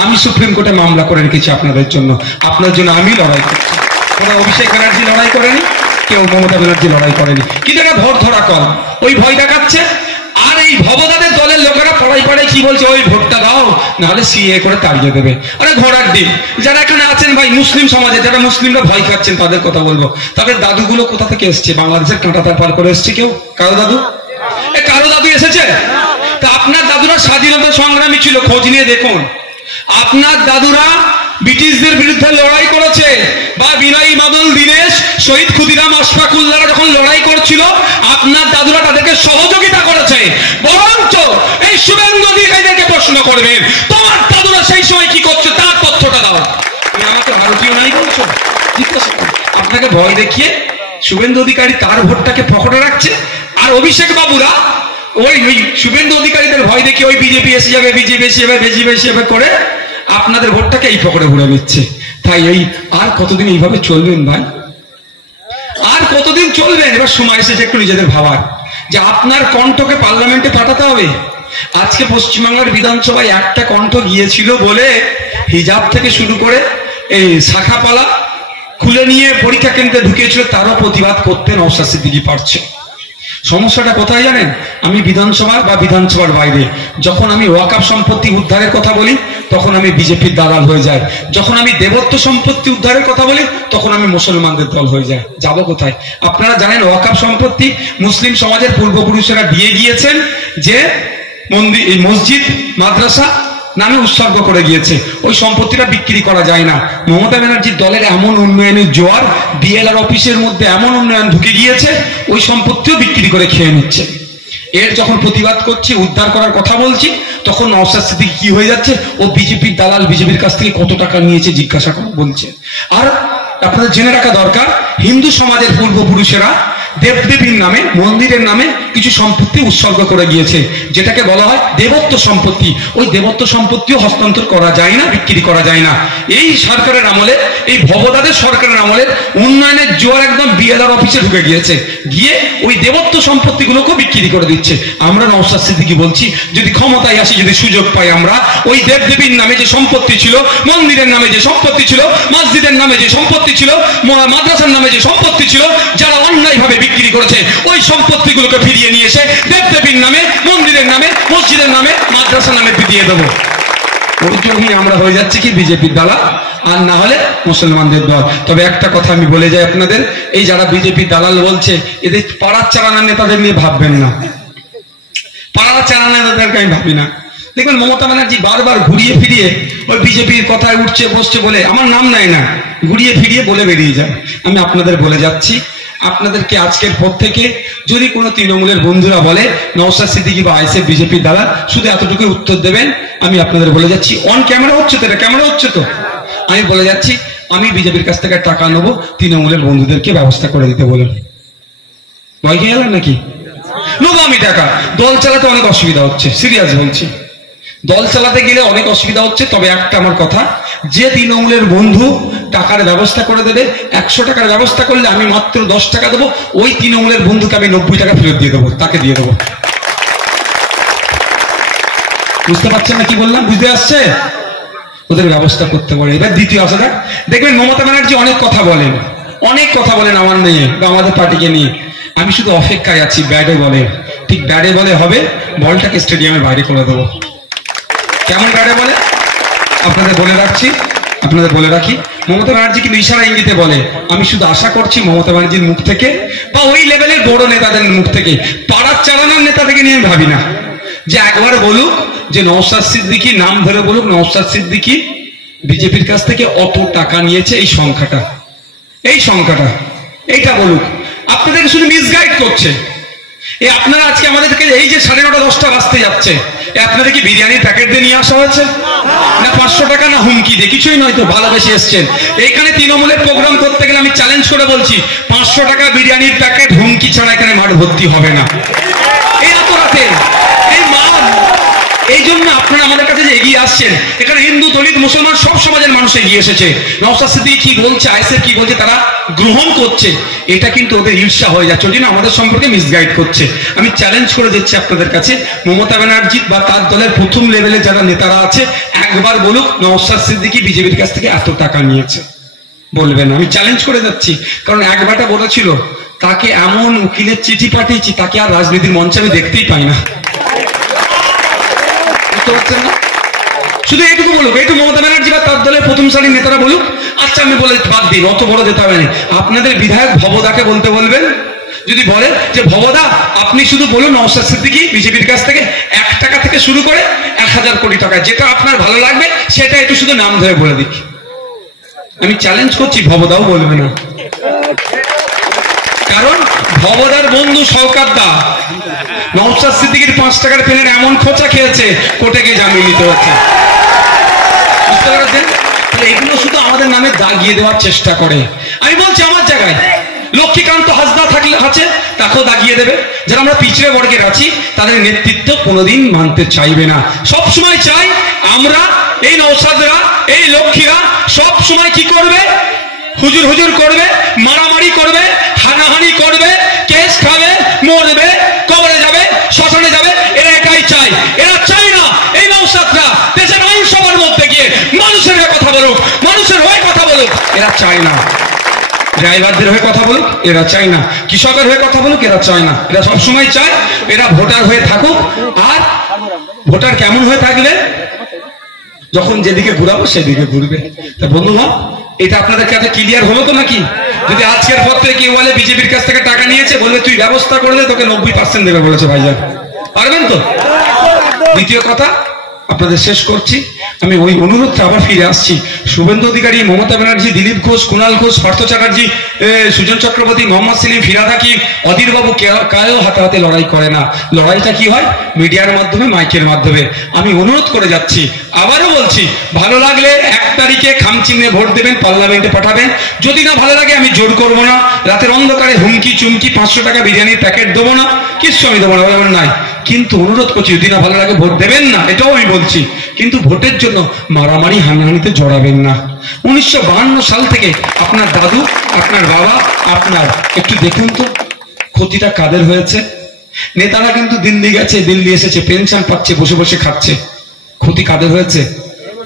আমি সুপ্রিম কোর্টে মামলা করে রেখেছি আপনাদের জন্য, আপনার জন্য আমি লড়াই করছি। কোনো অভিষেক ব্যানার্জি লড়াই করেনি, কেউ মমতা ব্যানার্জি লড়াই করেনি, কিন্তু এটা ভোট ধরা কল, ওই ভয় দেখাচ্ছে। আর এই ভবদাদের দলের লোকেরা পড়াই পড়াই কি বলছে, ওই ভোটটা দাও নাহলে সিএ করে তাড়িয়ে দেবে। আরে ঘোড়ার ডিম। যারা এখানে আছেন ভাই মুসলিম সমাজে, যারা মুসলিমরা ভয় খাচ্ছেন তাদের কথা বলবো। তাদের দাদুগুলো কোথা থেকে এসছে? বাংলাদেশের কাঁটা তার পার করে এসছে কেউ? কারো দাদু? কারো দাদু এসেছে? তা আপনার দাদুরা স্বাধীনতা সংগ্রামী ছিল, খোঁজ নিয়ে দেখুন। আপনার দাদুরা ব্রিটিশদের বিরুদ্ধে লড়াই করেছে, বা বিনয়ী বাদল দীনেশ, শহীদ ক্ষুদিরাম আশফাকুল্লাহরা যখন লড়াই করছিল আপনার দাদুরা তাদেরকে সহযোগিতা করেছে। বরঞ্চ এই শুভেন্দু অধিকারীদেরকে প্রশ্ন করবেন, তোমার দাদুরা সেই সময় কি করছে তার তথ্যটা দাও। তুমি আমাকে ভারতীয় নাই বলছো? আপনাকে ভয় দেখিয়ে শুভেন্দু অধিকারী তার ভোটটাকে পকেটে রাখছে, আর অভিষেক বাবুরা ওই শুভেন্দু অধিকারীদের ভয় দেখিয়ে ওই বিজেপি এসে যাবে, বিজেপি এসে যাবে, বিজেপি এসে যাবে করে আপনাদের ভোটটাকে এই পকেটে ঘুরে দিচ্ছে। তাই এই আর কতদিন এইভাবে চলবেন ভাই? আর কতদিন চলবেন? এবার সময় এসেছে একটু নিজেদের ভাবার, যে আপনার কণ্ঠকে পার্লামেন্টে পাঠাতে হবে। আজকে পশ্চিমবাংলার বিধানসভায় একটা কণ্ঠ গিয়েছিল বলে হিজাব থেকে শুরু করে এই শাখাপালা খুলে নিয়ে পরীক্ষা কেন্দ্রে ঢুকিয়েছিল, তারও প্রতিবাদ করতে নওশাদ সিদ্দিকী পারছে। সমস্যাটা কোথায় জানেন? আমি বিধানসভা বা বিধানসভার বাইরে যখন আমি ওয়াকফ সম্পত্তি উদ্ধারের কথা বলি তখন আমি বিজেপির দালাল হয়ে যাই, যখন আমি দেবত্ব সম্পত্তি উদ্ধারের কথা বলি তখন আমি মুসলমানদের দল হয়ে যাই। যাব কোথায়? আপনারা জানেন ওয়াকফ সম্পত্তি মুসলিম সমাজের পূর্বপুরুষেরা দিয়ে গিয়েছেন, যে মন্দির, মসজিদ, মাদ্রাসা নামে উৎসর্গ করে গিয়েছে। ওই সম্পত্তিটা বিক্রি করা যায় না। মমতা ব্যানার্জির দলের এমন উন্নয়নের জোয়ার, বিএলআর অফিসের মধ্যে এমন উন্নয়ন ঢুকে গিয়েছে, ওই সম্পত্তিও বিক্রি করে খেয়ে নিচ্ছে। এর যখন প্রতিবাদ করছি, উদ্ধার করার কথা বলছি, তখন নওশাদ সিদ্দিকী কি হয়ে যাচ্ছে, ও বিজেপির দালাল, বিজেপির কাছ থেকে কত টাকা নিয়েছে জিজ্ঞাসা করে বলছে। আর আপনাদের জেনে রাখা দরকার, হিন্দু সমাজের পূর্বপুরুষেরা দেবদেবীর নামে, মন্দিরের নামে কিছু সম্পত্তি উৎসর্গ করে গিয়েছে, যেটাকে বলা হয় দেবত্ব সম্পত্তি। ওই দেবত্ব সম্পত্তিও হস্তান্তর করা যায় না, বিক্রি করা যায় না। এই সরকারের আমলে, এই ভবদাদের সরকারের আমলে উন্নয়নের জোয়ার একদম বিএলআর অফিসে ঢুকে গিয়েছে, গিয়ে ওই দেবত্ব সম্পত্তিগুলোকে বিক্রি করে দিচ্ছে। আমরা নওশাদ সিদ্দিকী বলছি, যদি ক্ষমতায় আসি, যদি সুযোগ পাই, আমরা ওই দেবদেবীর নামে যে সম্পত্তি ছিল, মন্দিরের নামে যে সম্পত্তি ছিল, মসজিদের নামে যে সম্পত্তি ছিল, মাদ্রাসার নামে যে সম্পত্তি ছিল, যারা অন্যায়ভাবে বিক্রি করেছে, ওই সম্পত্তিগুলোকে ফিরিয়ে নিয়ে এসে দেবদেবীর নামে, মন্দিরের নামে, মসজিদের নামে, মাদ্রাসার নামে দিয়ে দেবো। ওই জন্যই আমরা হয়ে যাচ্ছি কি বিজেপির দালাল, আর না হলে মুসলমানদের দল। তবে একটা কথা আমি বলে যাই আপনাদের, এই যারা বিজেপির দালাল বলছে, এদের পাড়ার চালানোর নেতাদের নিয়ে ভাববেন না। পাড়ার চালানোর নেতাদেরকে আমি ভাবি না। দেখবেন মমতা ব্যানার্জি বারবার ঘুরিয়ে ফিরিয়ে ওই বিজেপির কথায় উঠছে বসছে বলে আমার নাম নেয় না, ঘুরিয়ে ফিরিয়ে বলে বেরিয়ে যায়। আমি আপনাদের বলে যাচ্ছি, আপনাদেরকে আজকের পর থেকে যদি কোনো তৃণমূলের বন্ধুরা বলে নওশাদ সিদ্দিকী বা আইএসএফ বিজেপির দ্বারা, শুধু এতটুকু উত্তর দেবেন। আমি আপনাদের বলে যাচ্ছি, অন ক্যামেরা হচ্ছে তো, এটা ক্যামেরা হচ্ছে তো, আমি বলে যাচ্ছি, আমি বিজেপির কাছ থেকে টাকা নেবো, তৃণমূলের বন্ধুদেরকে ব্যবস্থা করে দিতে বলেন। ভয় খেয়ে গেলেন নাকি? নেবো আমি টাকা। দল চালাতে অনেক অসুবিধা হচ্ছে, সিরিয়াস বলছি, দল চালাতে গেলে অনেক অসুবিধা হচ্ছে। তবে একটা আমার কথা, যে তৃণমূলের বন্ধু টাকার ব্যবস্থা করে দেবে, 100 টাকার ব্যবস্থা করলে আমি মাত্র 10 টাকা দেবো, ওই তৃণমূলের বন্ধুকে আমি 90 টাকা ফেরত দিয়ে দেবো, তাকে দিয়ে দেবো। বুঝতে পারছেন না কি বললাম? বুঝতে আসছে? ওদের ব্যবস্থা করতে পারে। এবার দ্বিতীয় আসা যাক, দেখবেন মমতা ব্যানার্জি অনেক কথা বলেন, অনেক কথা বলেন আমার নিয়ে বা আমাদের পার্টিকে নিয়ে। আমি শুধু অপেক্ষায় আছি, ব্যাটে বলে, ঠিক ব্যাটে বলে হবে, বলটাকে স্টেডিয়ামের বাইরে করে দেবো। কেমন ব্যাটে বলে আপনাদের বলে রাখছি, আপনাদের বলে রাখি, মমতা ব্যানার্জি কিন্তু ইশারা ইঙ্গিতে বলে। আমি শুধু আশা করছি মমতা ব্যানার্জির মুখ থেকে বা ওই লেভেলের বড় নেতাদের মুখ থেকে, পাড়ার চালানোর নেতা থেকে নিয়ে আমি ভাবি না, যে একবার বলুক যে নওশাদ সিদ্দিকী, নাম ধরে বলুক নওশাদ সিদ্দিকী বিজেপির কাছ থেকে অত টাকা নিয়েছে, এই সংখ্যাটা, এই সংখ্যাটা, এইটা বলুক। আপনাদেরকে শুধু মিসগাইড করছে। এই আপনারা আজকে আমাদেরকে এই যে 9:30 10টা বাজতে যাচ্ছে, আপনাদের কি বিরিয়ানির প্যাকেট দিয়ে নিয়ে আসা হয়েছে না 500 টাকা না হুমকি দিয়ে? কিছুই নয় তো, ভালোবেসে এসছেন। এইখানে তৃণমূলের প্রোগ্রাম করতে গেলে আমি চ্যালেঞ্জ করে বলছি, 500 টাকা বিরিয়ানির প্যাকেট হুমকি ছাড়া এখানে মাঠ ভর্তি হবে না। এই এত রাতে এই মা, এই জন্য আপনারা আমাদের কাছে যে এগিয়ে আসছেন, এখানে হিন্দু, দলিত, মুসলমান সব সমাজের মানুষ এগিয়ে এসেছে। নওশাদ সিদ্দিকী কি বলছে, আইএসএফ কি বলছে, তারা গ্রহণ করছে। এটা কিন্তু ওদের ঈর্ষা হয়ে যাচ্ছে, ওই জন্য আমাদের সম্পর্কে মিসগাইড করছে। আমি চ্যালেঞ্জ করে দিচ্ছি আপনাদের কাছে, মমতা ব্যানার্জি বা তার দলের প্রথম লেভেলে যারা নেতারা আছে, একবার বলুক নওশাদ সিদ্দিকী বিজেপির কাছ থেকে এত টাকা নিয়েছে, বলবেন? আমি চ্যালেঞ্জ করে যাচ্ছি, কারণ একবারটা বলেছিল তাকে এমন উকিলের চিঠি পাঠিয়েছি, তাকে আর রাজনীতির মঞ্চে আমি দেখতেই পাই না। শুধু এইটুকু বলুক, এইটুকু মমতা ব্যানার্জি বা তার দলের প্রথম সারির নেতারা বলুক। আচ্ছা আমি বলে বাদ দিন, অত বড় যেতে হবে না। আপনাদের বিধায়ক ভবদাকে বলতে বলবেন, যদি বলে যে ভবদা আপনি শুধু বলুন নওশাদ সিদ্দিকী বিজেপির কাছ থেকে 1 টাকা থেকে শুরু করে 1000 কোটি টাকা, যেটা আপনার ভালো লাগবে সেটা একটু শুধু নাম ধরে বলে দিক। আমি চ্যালেঞ্জ করছি, ভবদাও বলবে না। কারণ ভবদার বন্ধু শওকত দা নওশাদ সিদ্দিকীর 5 টাকার পেনের এমন খোঁচা খেয়েছে, কোর্টে গিয়ে জামিন নিতে হচ্ছে। বুঝতে পারছেন? এগুলো শুধু আমাদের নামে দাগিয়ে দেওয়ার চেষ্টা করে। আমি বলছি আমার জায়গায় লক্ষ্মীকান্ত হাসদা থাকলে আছে, তাকেও দাগিয়ে দেবে। যারা আমরা পিছড়ে বর্গের আছি, তাদের নেতৃত্ব কোনোদিন মানতে চাইবে না। সব সময় চাই আমরা, এই নওশাদরা, এই লক্ষ্মীরা সব সময় কি করবে? হুজুর হুজুর করবে, মারামারি করবে, হানাহানি করবে, কেস খাবে, মরবে, কবরে যাবে, শ্মশানে যাবে। এরা এটাই চায়। এরা চায় না এই নওশাদরা দেশের আইনসভার মধ্যে গিয়ে মানুষের হয়ে কথা বলুক, মানুষের হয়ে কথা বলুক। এরা চায় না। ড্রাইভারদের হয়ে কথা বলুক, এরা চায় না। কৃষকের হয়ে কথা বলুক, এরা চায় না। এরা সবসময় চায় এরা ভোটার হয়ে থাকুক। আর ভোটার কেমন হয়ে থাকলে যখন যেদিকে ঘুরাবো সেদিকে ঘুরবে। তা বন্ধুগণ, এটা আপনাদের কাছে ক্লিয়ার হলো তো নাকি? যদি আজকের পর থেকে কেউ বলে বিজেপির কাছ থেকে টাকা নিয়েছে, বলবে তুই ব্যবস্থা করে দে, তোকে 90% দেবে বলেছে ভাইজান। পারবেন তো? দ্বিতীয় কথা আপনাদের শেষ করছি, আমি ওই অনুরোধটা আবার ফিরে আসছি। শুভেন্দু অধিকারী, মমতা ব্যানার্জি, দিলীপ ঘোষ, কুণাল ঘোষ, পার্থ চ্যাটার্জি, সুজন চক্রবর্তী, মোহাম্মদ সেলিম, ফিরাদ হাকিম, অধীর বাবু কায়ও হাতে হাতে লড়াই করে না। লড়াইটা কি হয়? মিডিয়ার মাধ্যমে, মাইকের মাধ্যমে। আমি অনুরোধ করে যাচ্ছি, আবারও বলছি, ভালো লাগলে 1 তারিখে খামচিহ্নে ভোট দেবেন, পার্লামেন্টে পাঠাবেন। যদি না ভালো লাগে আমি জোর করবো না, রাতের অন্ধকারে হুমকি চুমকি 500 টাকা বিরিয়ানির প্যাকেট দেবো না, কিচ্ছু আমি দেবো না, এমন নাই। কিন্তু অনুরোধ করছি, যদি না ভালো লাগে ভোট দেবেন না, এটাও আমি বলছি। কিন্তু ভোটের জন্য মারামারি হানাহানিতে জড়াবেন না। 1952 সাল থেকে আপনার দাদু, আপনার বাবা, আপনার একটু দেখুন তো ক্ষতিটা কাদের হয়েছে। নেতারা কিন্তু দিল্লি গেছে, দিল্লি এসেছে, পেনশন পাচ্ছে, বসে বসে খাচ্ছে। ক্ষতি কাদের হয়েছে?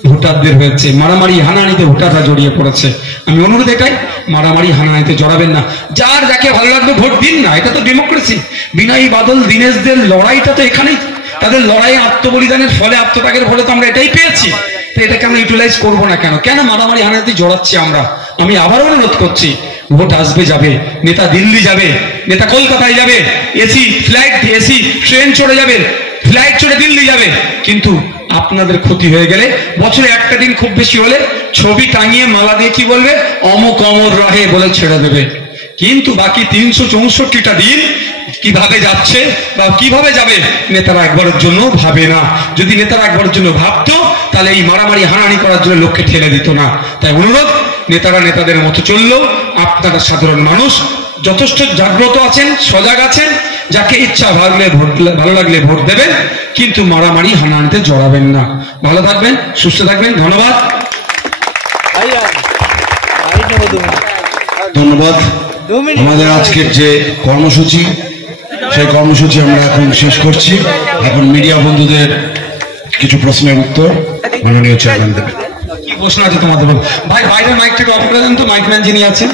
ভোটারদের হয়েছে। মারামারি হানাহানিতে ভোটাররা জড়িয়ে পড়েছে। আমি অনুরোধ এটাই, মারামারি হানাহানিতে জড়াবেন না। যার যাকে ভালো লাগবে ভোট দিন না, এটা তো ডেমোক্রেসি। বিনয়ী বাদল, দীনেশদের লড়াইটা তো এখানেই। তাদের লড়াই, আত্মবলিদানের ফলে, আত্মত্যাগের ফলে তো আমরা এটাই পেয়েছি। তো এটাকে আমরা ইউটিলাইজ করবো না কেন? কেন মারামারি হানাহানিতে জড়াচ্ছি আমরা? আমি আবারও অনুরোধ করছি, ভোট আসবে যাবে, নেতা দিল্লি যাবে, নেতা কলকাতায় যাবে, এসি ফ্লাইট, এসি ট্রেন চড়ে যাবে, ফ্লাইট চড়ে দিল্লি যাবে। কিন্তু আপনাদের ক্ষতি হয়ে গেলে বছরে একটা দিন খুব বেশি হলে ছবি টাঙিয়ে মালা দিয়ে কি বলবে? অমুক অমর রাহে বলে ছেড়ে দেবে। কিন্তু বাকি 364টা দিন কিভাবে যাচ্ছে বা কিভাবে যাবে নেতারা একবারের জন্য ভাবে না। যদি নেতারা একবারের জন্য ভাবতো, তাহলে এই মারামারি হানাহানি করার জন্য লোককে ঠেলে দিত না। তাই অনুরোধ, নেতারা নেতাদের মতো চললেও আপনারা সাধারণ মানুষ যথেষ্ট জাগ্রত আছেন, সজাগ আছেন। যাকে ইচ্ছা ভালো লাগলে ভোট দেবেন, কিন্তু মারামারি হানাহানিতে জড়াবেন না। ভালো থাকবেন, সুস্থ থাকবেন। ধন্যবাদ। ধন্যবাদ। আমাদের আজকের যে কর্মসূচি, সেই কর্মসূচি আমরা এখন শেষ করছি। এখন মিডিয়া বন্ধুদের কিছু প্রশ্নের উত্তর মাননীয় চেয়ারম্যান দেবেন। কি প্রশ্ন আছে তোমাদের? ভাই বাইরের মাইকটাকে অফ করে দেন তো, মাইকম্যান যিনি আছেন।